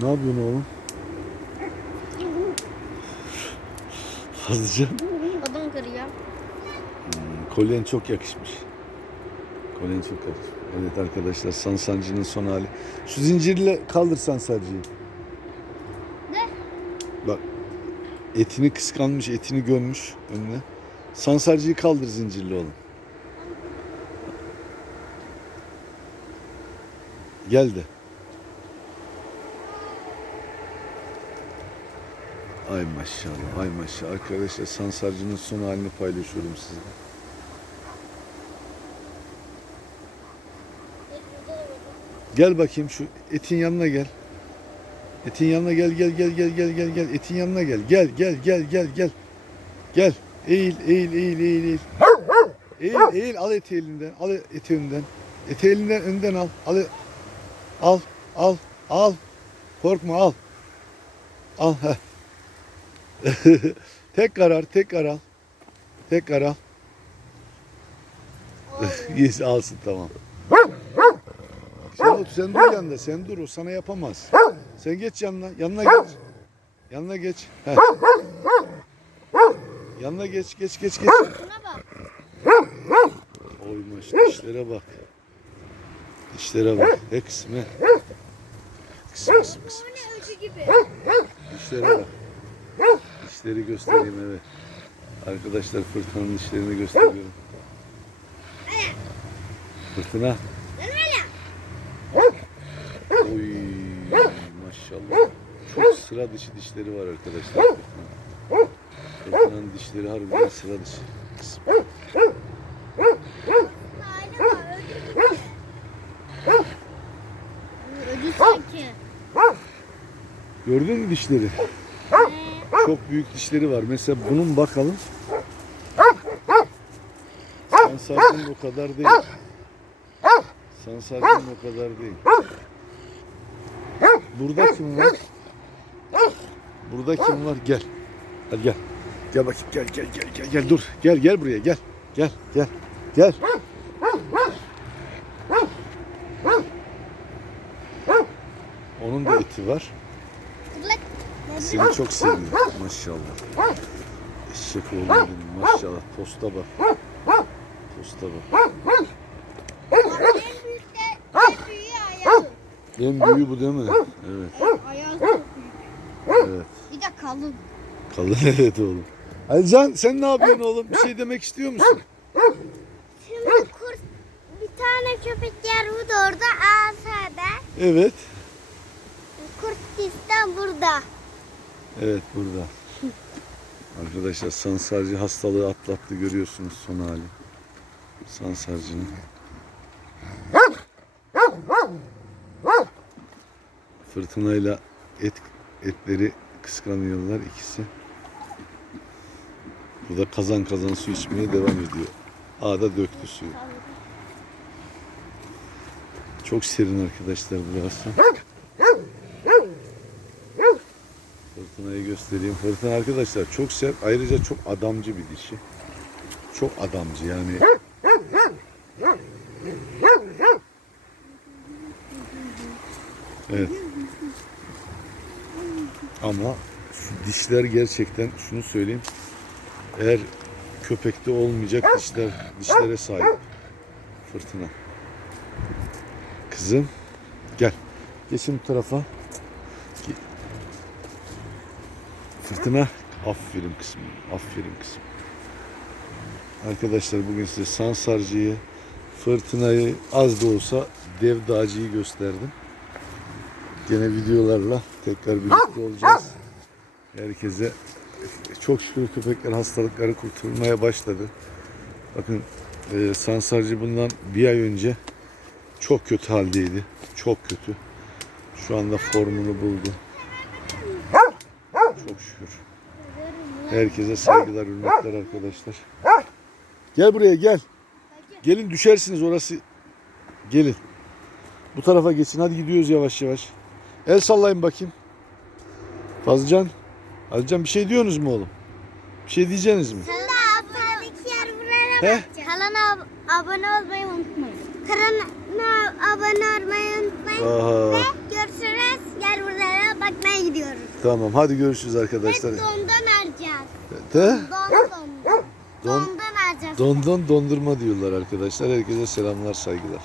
Ne yapıyorsun oğlum? Fazlıca. Odun kırıyor. Hmm, kolyen çok yakışmış. Kolyen çok yakışmış. Evet arkadaşlar sansancının son hali. Şu zincirle kaldır sansancıyı. Ne? Bak etini kıskanmış, etini gömmüş önüne. Sansarcıyı kaldır zincirli oğlum. Gel Ay maşallah, ay maşallah. Arkadaşlar sansarcının son halini paylaşıyorum sizinle. Gel bakayım şu etin yanına gel. Etin yanına gel gel gel gel gel gel gel. Etin yanına gel. Gel gel gel gel gel. Gel. Eğil eğil eğil eğil eğil. Eğil eğil al eti elinden. Al eti önünden. Eti elinden önden al. Al al al al. Korkma al. Al heh. tek karar tek karar. Tek karar. yes alsın tamam. Şenol sen dur yanında sen dur o sana yapamaz. Sen geç yanına yanına geç. Yanına geç. Heh. Yanına geç geç geç geç. Şuna bak. Oy maş dişlere bak. Dişlere bak. He kısmı. Kısmı kısmı kısmı. Bu ne öcü gibi. Dişlere bak. Dişleri göstereyim evet. Arkadaşlar fırtınanın dişlerini gösteriyorum. Fırtına. Oy maşallah. Çok sıra dışı dişleri var arkadaşlar. Fırtına. Fırtınanın dişleri harbiden sıra dışı. Gördün mü dişleri? Çok büyük dişleri var. Mesela bunun bakalım. Sansarcının o kadar değil. Sansarcının o kadar değil. Burada kim var? Burada kim var? Gel. Hadi gel. Gel bakayım gel gel gel gel gel dur. Gel gel buraya gel. Gel gel. Gel. Onun da eti var. Seni çok seviyor maşallah. Eşek oğlum benim maşallah. Posta bak. Posta bak. En büyüğü bu değil mi? Evet. Ayağı çok büyük. Evet. Bir de kalın. Kalın evet oğlum. Alican sen ne yapıyorsun oğlum? Bir şey demek istiyor musun? Şimdi kurt bir tane köpek yer bu da orada asada. Evet. Kurt sistem burada. Evet burada. Arkadaşlar sansarcı hastalığı atlattı görüyorsunuz son hali. Sansarcının. Fırtınayla et etleri kıskanıyorlar ikisi. Bu da kazan kazan su içmeye devam ediyor. Ağda döktü suyu. Çok serin arkadaşlar burası. Fırtınayı göstereyim. Fırtına arkadaşlar çok sert. Ayrıca çok adamcı bir dişi. Çok adamcı yani. Evet. Ama şu dişler gerçekten şunu söyleyeyim. Eğer köpekte olmayacak dişler dişlere sahip. Fırtına. Kızım gel. Geçin bu tarafa. Fırtına aferin kısmı. Aferin kısmı. Arkadaşlar bugün size Sansarcı'yı, fırtınayı az da olsa dev dağcıyı gösterdim. Gene videolarla tekrar birlikte olacağız. Herkese çok şükür köpekler hastalıkları kurtulmaya başladı. Bakın e, Sansarcı bundan bir ay önce çok kötü haldeydi. Çok kötü. Şu anda formunu buldu. Çok şükür. Herkese saygılar, hürmetler arkadaşlar. Gel buraya gel. Gelin düşersiniz orası. Gelin. Bu tarafa geçin. Hadi gidiyoruz yavaş yavaş. El sallayın bakayım. Fazlıcan. Fazlıcan bir şey diyorsunuz mu oğlum? Bir şey diyeceğiniz mi? Yer buraya He? Kanala ab- abone olmayı unutmayın. Kanala abone olmayı unutmayın. Aha. Ve görüşürüz. Gel buralara Tamam hadi görüşürüz arkadaşlar. Ve dondan alacağız. De? Don don. Don- Dondan alacağız. Dondon dondurma diyorlar arkadaşlar. Herkese selamlar saygılar.